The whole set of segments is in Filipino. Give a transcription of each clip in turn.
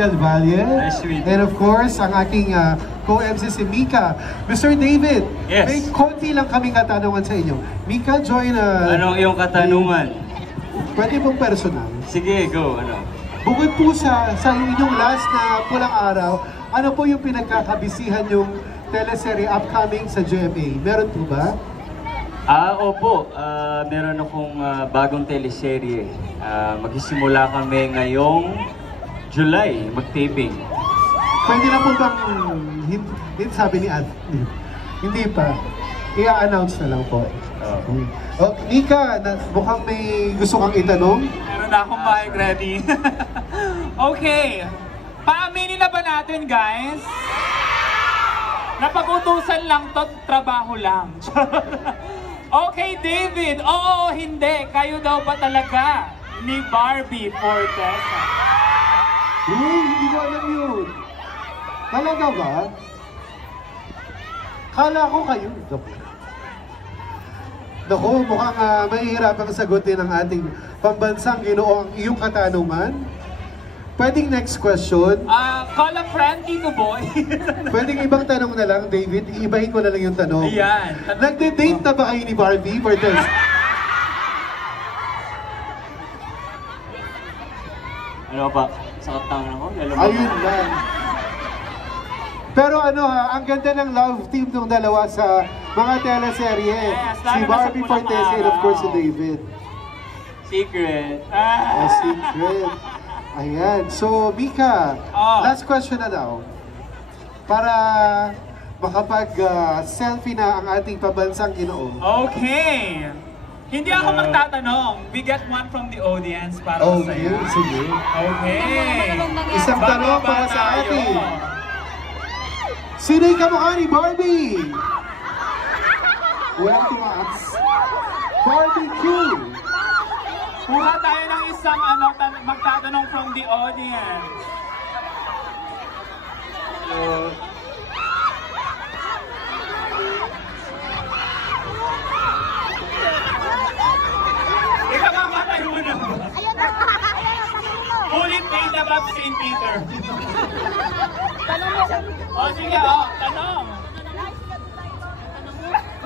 Del Valle. Nice to meet you. And of course, ang aking co-MC si Mika. Mr. David, Yes. may konti lang kaming katanungan sa inyo. Mika, join Anong iyong katanungan? Pwede pong personal. Sige, go. Ano? Bukod po sa inyong last na pulang araw, ano po yung pinagkakabisihan yung teleserye upcoming sa GMA? Meron po ba? Opo. Meron akong bagong teleserye. Magsisimula kami ngayong July, mag-taping. Pwede na po bang, hindi sabi ni Anthony, hindi pa, i-announce na lang po. Oh, Nika, mukhang may gusto kang itanong. Meron na akong mic ready. Okay. Paaminin na ba natin, guys? Napag-utusan lang to, trabaho lang. Okay, David. Oo, hindi. Kayo daw ba talaga ni Barbie Fortesa? Hindi ko alam yun. Talaga ba? Kala ko kayo. Naku, mukhang mahihirapang sagutin ang ating pambansang Ginoo ang iyong katanungan. Pwedeng next question. Call a friend, Tito Boy. Pwedeng ibang tanong na lang, David. Iibahin ko na lang yung tanong. Ayan. Nagde-date na ba kayo ni Barbie? Ano pa? Sakot tangan ako? Ayun lang. Pero ano ha, ang ganda ng love team ng dalawa sa mga teleserye. Yes, Si Barbie Fortesa and of course si David. Secret. Secret. Ayan. So, Mika, last question na daw. Para makapag-selfie na ang ating pabansang Ginoo. Okay. Hindi ako magtatanong. We get one from the audience para sa Okay, iyo. sige. Okay. Isang tanong para sa atin. Sino yung kamukha ni Barbie? Well, to us, barbecue. Kuha tayo ng isang magtatanong from the audience. Ikaw mamatay mo na. Ulit data back St. Peter. O sige, tanong.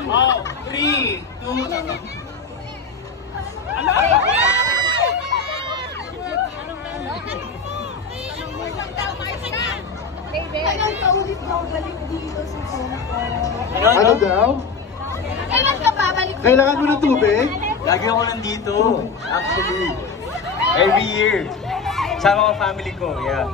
3, 2, ano? Anong kaulit mo balik dito sa Hong Ano daw? Kailan ka babalik? Kailangan mo ng tubig? Lagi ako nandito. Actually. Every year. Sama ko family ko. Yeah.